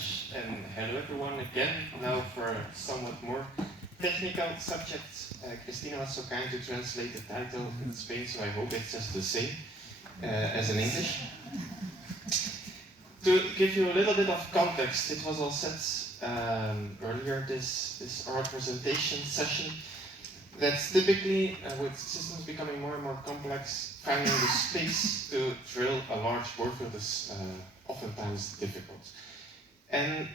much, and hello everyone again. Now for a somewhat more technical subject. Christina was so kind to translate the title in Spain, so I hope it's just the same as in English. To give you a little bit of context, it was all said earlier this oral presentation session that typically with systems becoming more and more complex, finding the space to drill a large borefield is oftentimes difficult. And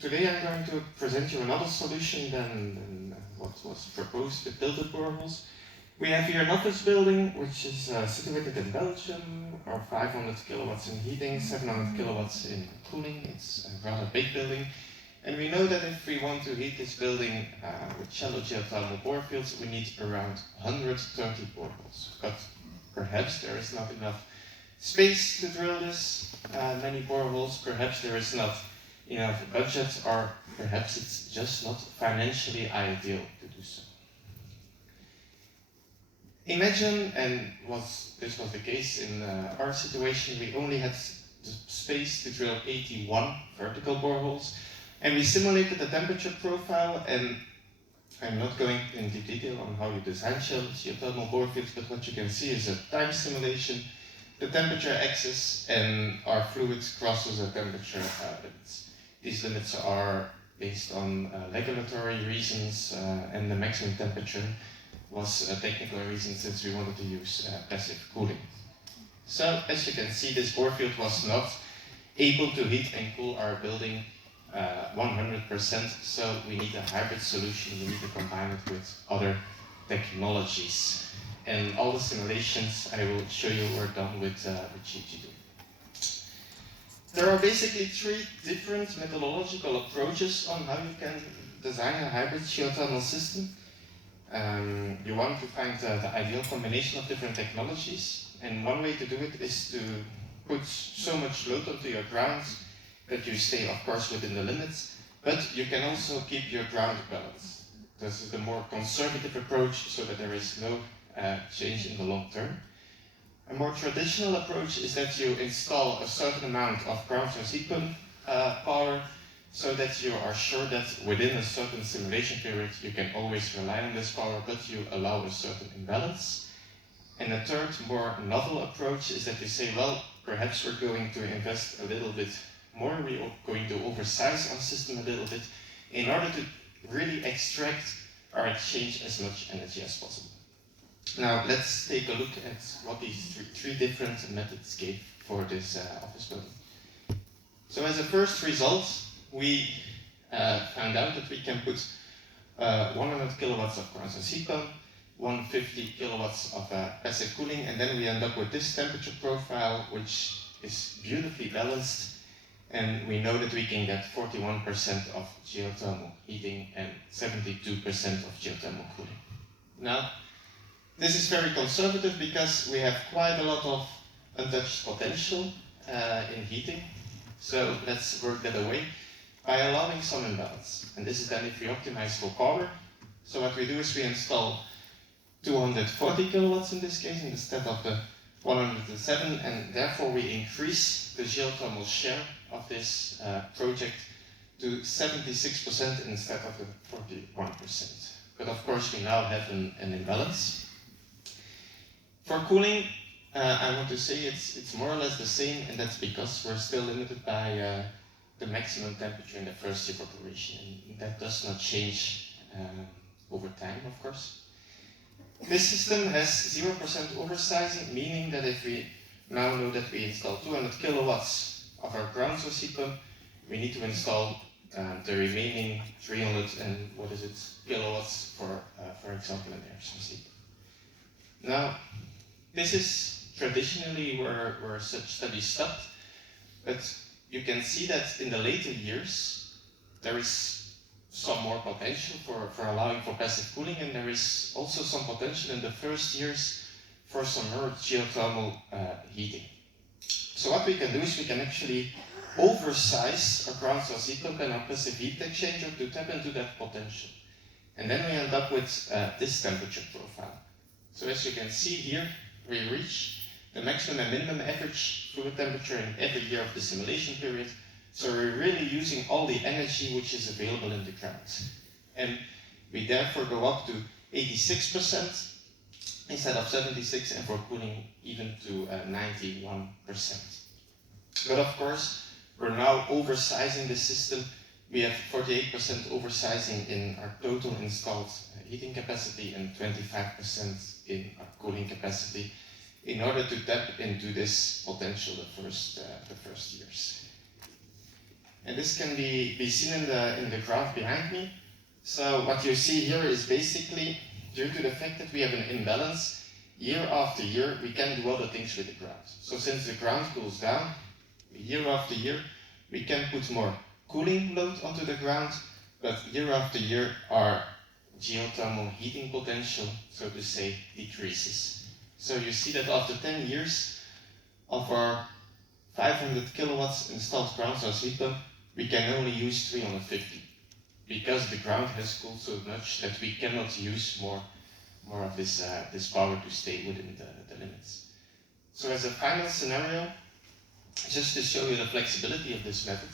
today I'm going to present you another solution than what was proposed with tilted boreholes. We have here an office building which is situated in Belgium, or 500 kilowatts in heating, 700 kilowatts in cooling. It's a rather big building. And we know that if we want to heat this building with shallow geothermal borefields, we need around 130 boreholes. But perhaps there is not enough space to drill this many boreholes, perhaps there is not enough budget, or perhaps it's just not financially ideal to do so. Imagine, and this was the case in our situation, we only had the space to drill 81 vertical boreholes, and we simulated the temperature profile, and I'm not going into detail on how you design geothermal borefields, but what you can see is a time simulation, the temperature axis, and our fluid crosses a temperature limits. These limits are based on regulatory reasons, and the maximum temperature was a technical reason since we wanted to use passive cooling. So, as you can see, this borefield was not able to heat and cool our building 100%, so we need a hybrid solution. We need to combine it with other technologies. And all the simulations I will show you were done with Geo-RIN. There are basically three different methodological approaches on how you can design a hybrid geothermal system. You want to find the ideal combination of different technologies, and one way to do it is to put so much load onto your ground that you stay, of course, within the limits, but you can also keep your ground balanced. This is the more conservative approach, so that there is no change in the long term. A more traditional approach is that you install a certain amount of ground source heat pump power, so that you are sure that within a certain simulation period you can always rely on this power, but you allow a certain imbalance. And a third, more novel approach is that you say, well, perhaps we're going to invest a little bit more, we're going to oversize our system a little bit in order to really extract or exchange as much energy as possible. Now let's take a look at what these three different methods gave for this office building. So as a first result, we found out that we can put 100 kilowatts of ground source heat pump, 150 kilowatts of passive cooling, and then we end up with this temperature profile, which is beautifully balanced, and we know that we can get 41% of geothermal heating and 72% of geothermal cooling. Now, this is very conservative because we have quite a lot of untouched potential in heating, so let's work that away by allowing some imbalance. And this is then if we optimize for power. So what we do is we install 240 kilowatts in this case instead of the 107, and therefore we increase the geothermal share of this project to 76% instead of the 41%. But of course we now have an imbalance. For cooling, I want to say it's more or less the same, and that's because we're still limited by the maximum temperature in the first evaporation, and that does not change over time, of course. This system has 0% oversizing, meaning that if we now know that we install 200 kilowatts of our ground source heat pump, we need to install the remaining 300 and kilowatts for example, an air source heat pump. Now, this is traditionally where such studies stopped, but you can see that in the later years there is some more potential for allowing for passive cooling, and there is also some potential in the first years for some more geothermal heating. So what we can do is we can actually oversize our ground source heat pump and our passive heat exchanger to tap into that potential. And then we end up with this temperature profile. So as you can see here, we reach the maximum and minimum average fluid temperature in every year of the simulation period, So we're really using all the energy which is available in the ground. And we therefore go up to 86% instead of 76%, and for cooling even to 91%. But of course, we're now oversizing the system. We have 48% oversizing in our total installed heating capacity and 25% in our cooling capacity in order to tap into this potential the first years. And this can be seen in the graph behind me. So what you see here is basically due to the fact that we have an imbalance, year after year we can do other things with the ground. So since the ground cools down, year after year we can put more cooling load onto the ground, but year after year our geothermal heating potential, so to say, decreases. So you see that after 10 years of our 500 kilowatts installed ground source heat pump, we can only use 350 because the ground has cooled so much that we cannot use more of this power to stay within the limits. So as a final scenario, just to show you the flexibility of this method,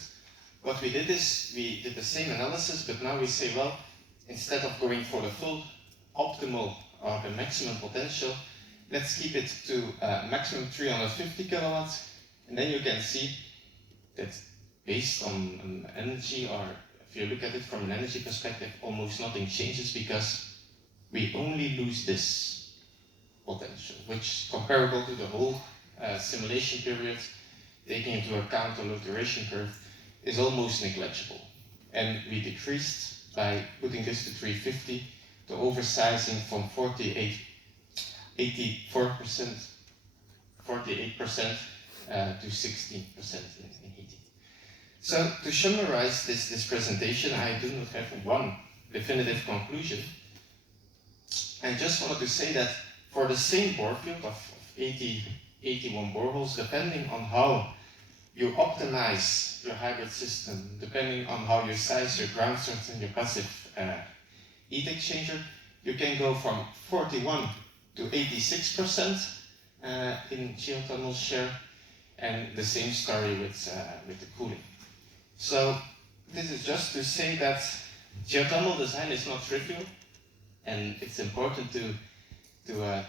what we did is we did the same analysis, but now we say, well, instead of going for the full optimal or the maximum potential, let's keep it to maximum 350 kilowatts, and then you can see that based on energy, or if you look at it from an energy perspective, almost nothing changes because we only lose this potential, which comparable to the whole simulation period, taking into account the low duration curve, is almost negligible. And we decreased by putting this to 350, the oversizing from 48% to 16% in heating. So to summarize this presentation, I do not have one definitive conclusion. I just wanted to say that for the same bore field of 81 boreholes, depending on how you optimize your hybrid system, depending on how you size your ground source and your passive heat exchanger, you can go from 41 to 86% in geothermal share, and the same story with the cooling. So this is just to say that geothermal design is not trivial, and it's important to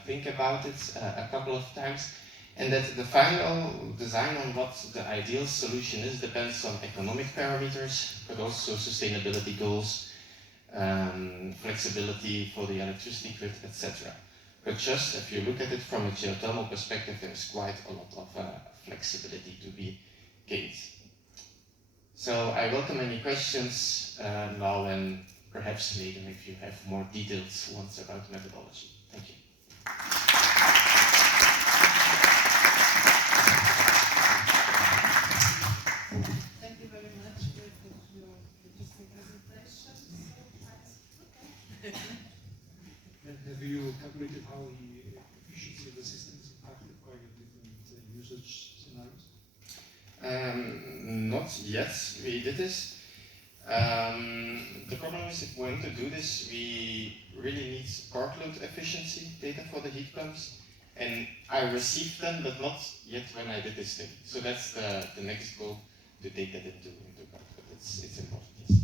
think about it a couple of times, and that the final design on what the ideal solution is depends on economic parameters, but also sustainability goals, flexibility for the electricity grid, etc. But just if you look at it from a geothermal perspective, there's quite a lot of flexibility to be gained. So I welcome any questions now and perhaps later if you have more detailed ones about methodology. Thank you. Thank you very much for your interesting presentation. Have you calculated how the efficiency of the system is impacted by the different usage scenarios? Not yet. We did this. The problem is if we want to do this, we really need part load efficiency data for the heat pumps. And I received them, but not yet when I did this thing. So that's the next goal, to take that into account. But it's important, yes.